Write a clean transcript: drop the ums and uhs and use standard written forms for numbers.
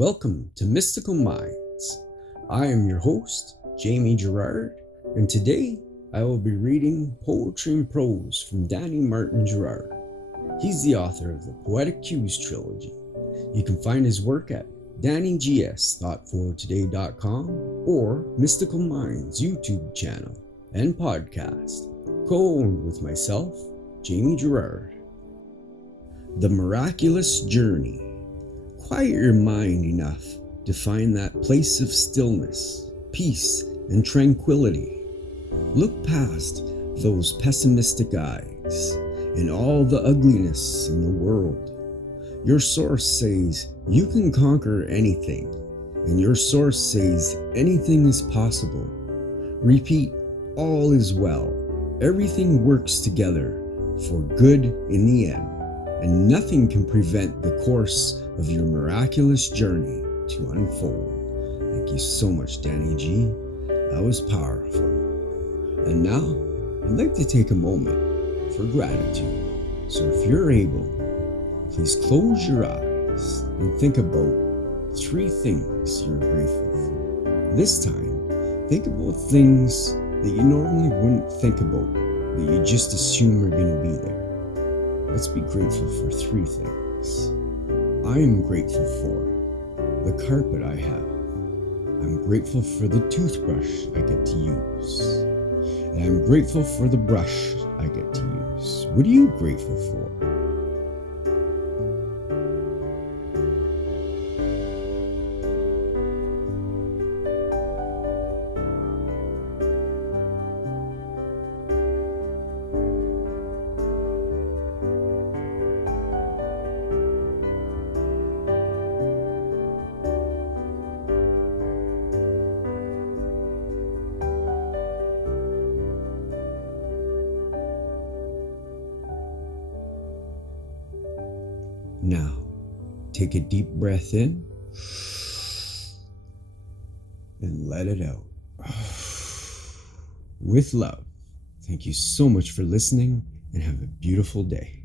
Welcome to Mystical Minds. I am your host, Jamie Girard, and today I will be reading Poetry and Prose from Danny Martin Girard. He's the author of the Poetic Cues trilogy. You can find his work at DannyGS.fortoday.com or Mystical Minds YouTube channel and podcast, co-owned with myself, Jamie Girard. The Miraculous Journey. Quiet your mind enough to find that place of stillness, peace, and tranquility. Look past those pessimistic eyes and all the ugliness in the world. Your source says you can conquer anything, and your source says anything is possible. Repeat, all is well. Everything works together for good in the end, and nothing can prevent the course of your miraculous journey to unfold. Thank you so much, Danny G. That was powerful. And now, I'd like to take a moment for gratitude. So if you're able, please close your eyes and think about 3 things you're grateful for. This time, think about things that you normally wouldn't think about, that you just assume are going to be there. Let's be grateful for 3 things. I am grateful for the carpet I have. I'm grateful for the toothbrush I get to use. And I'm grateful for the brush I get to use. What are you grateful for? Now, take a deep breath in and let it out. With love, thank you so much for listening and have a beautiful day.